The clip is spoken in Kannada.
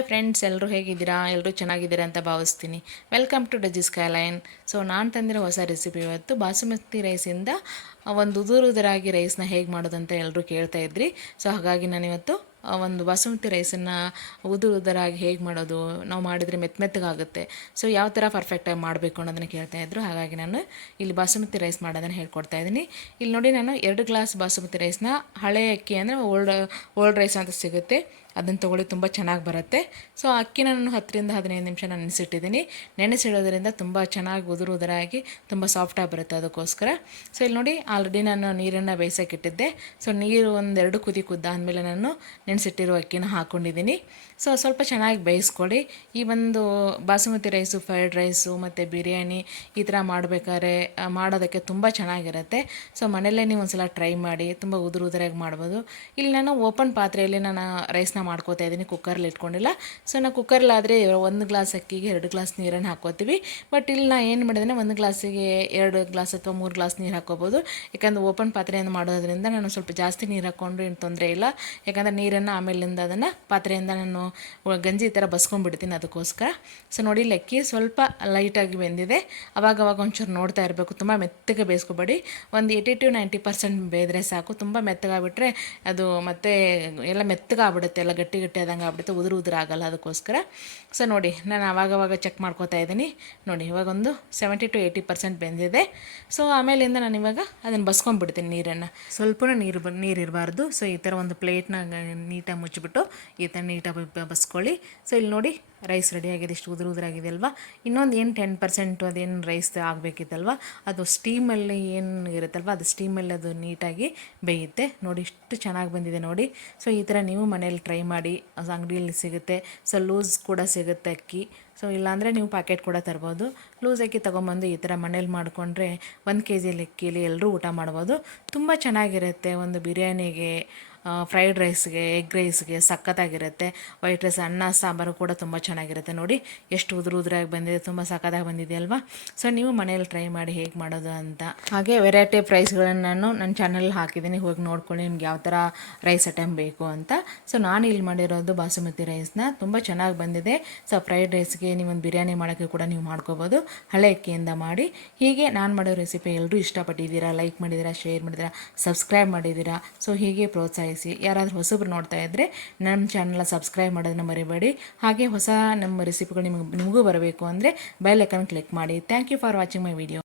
ಹಾಯ್ ಫ್ರೆಂಡ್ಸ್, ಎಲ್ಲರೂ ಹೇಗಿದ್ದೀರಾ? ಎಲ್ಲರೂ ಚೆನ್ನಾಗಿದ್ದೀರಾ ಅಂತ ಭಾವಿಸ್ತೀನಿ. Welcome to Daji skyline. So ನಾನು ತಂದಿರೋ ಹೊಸ ರೆಸಿಪಿ ಇವತ್ತು ಬಾಸುಮತಿ ರೈಸಿಂದ ಒಂದು ಉದುರುದರಾಗಿ ರೈಸ್ನ ಹೇಗೆ ಮಾಡೋದಂತ ಎಲ್ಲರೂ ಕೇಳ್ತಾ ಇದ್ರಿ. ಸೊ ಹಾಗಾಗಿ ನಾನಿವತ್ತು ಒಂದು ಬಾಸುಮತಿ ರೈಸನ್ನು ಉದುರಾಗಿ ಹೇಗೆ ಮಾಡೋದು, ನಾವು ಮಾಡಿದರೆ ಮೆತ್ತಗಾಗುತ್ತೆ. ಸೊ ಯಾವ ಥರ ಪರ್ಫೆಕ್ಟಾಗಿ ಮಾಡಬೇಕು ಅನ್ನೋದನ್ನು ಕೇಳ್ತಾಯಿದ್ರು. ಹಾಗಾಗಿ ನಾನು ಇಲ್ಲಿ ಬಾಸುಮತಿ ರೈಸ್ ಮಾಡೋದನ್ನು ಹೇಳ್ಕೊಡ್ತಾ ಇದ್ದೀನಿ. ಇಲ್ಲಿ ನೋಡಿ, ನಾನು 2 ಗ್ಲಾಸ್ ಬಾಸುಮತಿ ರೈಸ್ನ, ಹಳೆ ಅಕ್ಕಿ ಅಂದರೆ ಓಲ್ಡ್ ರೈಸ್ ಅಂತ ಸಿಗುತ್ತೆ, ಅದನ್ನು ತೊಗೊಳ್ಳಿ, ತುಂಬ ಚೆನ್ನಾಗಿ ಬರುತ್ತೆ. ಸೊ ಅಕ್ಕಿನ ನಾನು 10ರಿಂದ 15 ನಿಮಿಷ ನಾನು ನೆನೆಸಿಟ್ಟಿದ್ದೀನಿ. ನೆನೆಸಿಡೋದ್ರಿಂದ ತುಂಬ ಚೆನ್ನಾಗಿ ಉದುರಾಗಿ ತುಂಬ ಸಾಫ್ಟಾಗಿ ಬರುತ್ತೆ, ಅದಕ್ಕೋಸ್ಕರ. ಸೊ ಇಲ್ಲಿ ನೋಡಿ, ಆಲ್ರೆಡಿ ನಾನು ನೀರನ್ನು ಬೇಯಿಸೋಕ್ಕಿಟ್ಟಿದ್ದೆ. ಸೊ ನೀರು 1-2 ಕುದಿ ಕುದ್ದಾದಮೇಲೆ ನಾನು ನೆನೆಸಿಟ್ಟಿರೋ ಅಕ್ಕಿನ ಹಾಕ್ಕೊಂಡಿದ್ದೀನಿ. ಸೊ ಸ್ವಲ್ಪ ಚೆನ್ನಾಗಿ ಬೇಯಿಸ್ಕೊಳ್ಳಿ. ಈ ಒಂದು ಬಾಸುಮತಿ ರೈಸು, ಫ್ರೈಡ್ ರೈಸು ಮತ್ತು ಬಿರಿಯಾನಿ ಈ ಥರ ಮಾಡಬೇಕಾದ್ರೆ ಮಾಡೋದಕ್ಕೆ ತುಂಬ ಚೆನ್ನಾಗಿರುತ್ತೆ. ಸೊ ಮನೆಯಲ್ಲೇ ನೀವು ಒಂದ್ಸಲ ಟ್ರೈ ಮಾಡಿ, ತುಂಬ ಉದುರಾಗಿ ಮಾಡ್ಬೋದು. ಇಲ್ಲಿ ನಾನು ಓಪನ್ ಪಾತ್ರೆಯಲ್ಲಿ ನಾನು ರೈಸ್ನ ಮಾಡ್ಕೋತಾ ಇದ್ದೀನಿ, ಕುಕ್ಕರಲ್ಲಿ ಇಟ್ಕೊಂಡಿಲ್ಲ. ಸೊ ನಾವು ಕುಕ್ಕರ್ಲಾದರೆ 1 ಗ್ಲಾಸ್ ಅಕ್ಕಿಗೆ 2 ಗ್ಲಾಸ್ ನೀರನ್ನು ಹಾಕ್ಕೋತೀವಿ. ಬಟ್ ಇಲ್ಲಿ ನಾನು ಏನು ಮಾಡಿದ್ರೆ 1 ಗ್ಲಾಸಿಗೆ 2 ಗ್ಲಾಸ್ ಅಥವಾ 3 ಗ್ಲಾಸ್ ನೀರು ಹಾಕ್ಕೋಬೋದು. ಯಾಕಂದರೆ ಓಪನ್ ಪಾತ್ರೆಯನ್ನು ಮಾಡೋದ್ರಿಂದ ನಾನು ಸ್ವಲ್ಪ ಜಾಸ್ತಿ ನೀರು ಹಾಕ್ಕೊಂಡು ಏನು ತೊಂದರೆ ಇಲ್ಲ. ಯಾಕಂದರೆ ನೀರನ್ನು ಆಮೇಲಿಂದ ಅದನ್ನು ಪಾತ್ರೆಯಿಂದ ನಾನು ಗಂಜಿ ಥರ ಬಸ್ಕೊಂಡ್ಬಿಡ್ತೀನಿ, ಅದಕ್ಕೋಸ್ಕರ. ಸೊ ನೋಡಿ, ಅಕ್ಕಿ ಸ್ವಲ್ಪ ಲೈಟಾಗಿ ಬೆಂದಿದೆ. ಅವಾಗವಾಗ ಒಂಚೂರು ನೋಡ್ತಾ ಇರಬೇಕು, ತುಂಬ ಮೆತ್ತಗೆ ಬೇಯಿಸ್ಕೊಬೇಡಿ. ಒಂದು 80-90% ಬೇಯ್ದರೆ ಸಾಕು. ತುಂಬ ಮೆತ್ತಗಾಗ್ಬಿಟ್ರೆ ಅದು ಮತ್ತೆ ಎಲ್ಲ ಮೆತ್ತಗಾಗ್ಬಿಡುತ್ತೆ, ಎಲ್ಲ ಗಟ್ಟಿ ಆದಂಗೆ ಆಗ್ಬಿಡುತ್ತೆ, ಉದುರಾಗಲ್ಲ, ಅದಕ್ಕೋಸ್ಕರ. ಸೊ ನೋಡಿ, ನಾನು ಆವಾಗವಾಗ ಚೆಕ್ ಮಾಡ್ಕೋತಾ ಇದ್ದೀನಿ. ನೋಡಿ, ಇವಾಗ ಒಂದು 70-80% ಬೆಂದಿದೆ. ಸೊ ಆಮೇಲಿಂದ ನಾನು ಇವಾಗ ಅದನ್ನು ಬಸ್ಕೊಂಡ್ಬಿಡ್ತೀನಿ ನೀರನ್ನು. ಸ್ವಲ್ಪನೂ ನೀರಿರಬಾರ್ದು. ಸೊ ಈ ಥರ ಒಂದು ಪ್ಲೇಟ್ನ ನೀಟಾಗಿ ಮುಚ್ಚಿಬಿಟ್ಟು ಈ ಥರ ನೀಟಾಗಿ ಬಸ್ಕೊಳ್ಳಿ. ಸೊ ಇಲ್ಲಿ ನೋಡಿ, ರೈಸ್ ರೆಡಿಯಾಗಿದೆ, ಇಷ್ಟು ಉದುರಾಗಿದೆ ಅಲ್ವಾ. ಇನ್ನೊಂದು 10% ಅದೇನು ರೈಸ್ ಆಗಬೇಕಿತ್ತಲ್ವ, ಅದು ಸ್ಟೀಮಲ್ಲಿ ಏನು ಇರುತ್ತಲ್ವ, ಅದು ಸ್ಟೀಮಲ್ಲಿ ಅದು ನೀಟಾಗಿ ಬೇಯುತ್ತೆ. ನೋಡಿ, ಇಷ್ಟು ಚೆನ್ನಾಗಿ ಬಂದಿದೆ ನೋಡಿ. ಸೊ ಈ ಥರ ನೀವು ಮನೇಲಿ ಟ್ರೈ ಮಾಡಿ. ಅಂಗಡಿಯಲ್ಲಿ ಸಿಗುತ್ತೆ. ಸೊ ಲೂಸ್ ಕೂಡ ಸಿಗುತ್ತೆ ಅಕ್ಕಿ. ಸೊ ಇಲ್ಲಾಂದರೆ ನೀವು ಪ್ಯಾಕೆಟ್ ಕೂಡ ತರ್ಬೋದು. ಲೂಸ್ ಅಕ್ಕಿ ತೊಗೊಂಬಂದು ಈ ಥರ ಮನೇಲಿ ಮಾಡಿಕೊಂಡ್ರೆ 1 kg ಅಕ್ಕಿಯಲ್ಲಿ ಎಲ್ಲರೂ ಊಟ ಮಾಡ್ಬೋದು. ತುಂಬ ಚೆನ್ನಾಗಿರುತ್ತೆ. ಒಂದು ಬಿರಿಯಾನಿಗೆ, ಫ್ರೈಡ್ ರೈಸ್ಗೆ, ಎಗ್ ರೈಸ್ಗೆ ಸಖತ್ತಾಗಿರುತ್ತೆ. ವೈಟ್ ರೈಸ್, ಅನ್ನ ಸಾಂಬಾರು ಕೂಡ ತುಂಬ ಚೆನ್ನಾಗಿರುತ್ತೆ. ನೋಡಿ ಎಷ್ಟು ಉದುರಾಗಿ ಬಂದಿದೆ, ತುಂಬ ಸಖತ್ತಾಗಿ ಬಂದಿದೆ ಅಲ್ವಾ. ಸೊ ನೀವು ಮನೇಲಿ ಟ್ರೈ ಮಾಡಿ ಹೇಗೆ ಮಾಡೋದು ಅಂತ. ಹಾಗೆ ವೆರೈಟಿ ಆಫ್ ರೈಸ್ಗಳನ್ನು ನಾನು ನನ್ನ ಚಾನಲ್ ಹಾಕಿದ್ದೀನಿ, ಹೋಗಿ ನೋಡ್ಕೊಳ್ಳಿ ನಿಮ್ಗೆ ಯಾವ ಥರ ರೈಸ್ ಐಟಮ್ ಬೇಕು ಅಂತ. ಸೊ ನಾನು ಇಲ್ಲಿ ಮಾಡಿರೋದು ಬಾಸುಮತಿ ರೈಸ್ನ, ತುಂಬ ಚೆನ್ನಾಗಿ ಬಂದಿದೆ. ಸೊ ಫ್ರೈಡ್ ರೈಸ್ಗೆ, ನೀವೊಂದು ಬಿರಿಯಾನಿ ಮಾಡೋಕ್ಕೆ ಕೂಡ ನೀವು ಮಾಡ್ಕೋಬೋದು, ಹಳೆ ಅಕ್ಕಿಯಿಂದ ಮಾಡಿ. ಹೀಗೆ ನಾನು ಮಾಡೋ ರೆಸಿಪಿ ಎಲ್ಲರೂ ಇಷ್ಟಪಟ್ಟಿದ್ದೀರಾ, ಲೈಕ್ ಮಾಡಿದ್ದೀರಾ, ಶೇರ್ ಮಾಡಿದ್ದೀರಾ, ಸಬ್ಸ್ಕ್ರೈಬ್ ಮಾಡಿದ್ದೀರಾ. ಸೊ ಹೀಗೆ ಪ್ರೋತ್ಸಾಹಿಸಿ. ಯಾರಾದರೂ ಹೊಸಬ್ರು ನೋಡ್ತಾ ಇದ್ದರೆ ನಮ್ಮ ಚಾನಲ್ನ ಸಬ್ಸ್ಕ್ರೈಬ್ ಮಾಡೋದನ್ನ ಮರಿಬೇಡಿ. ಹಾಗೆ ಹೊಸ ನಮ್ಮ ರೆಸಿಪಿಗಳು ನಿಮಗೂ ಬರಬೇಕು ಅಂದರೆ ಬೆಲ್ ಐಕಾನ್ ಕ್ಲಿಕ್ ಮಾಡಿ. Thank you for watching my video.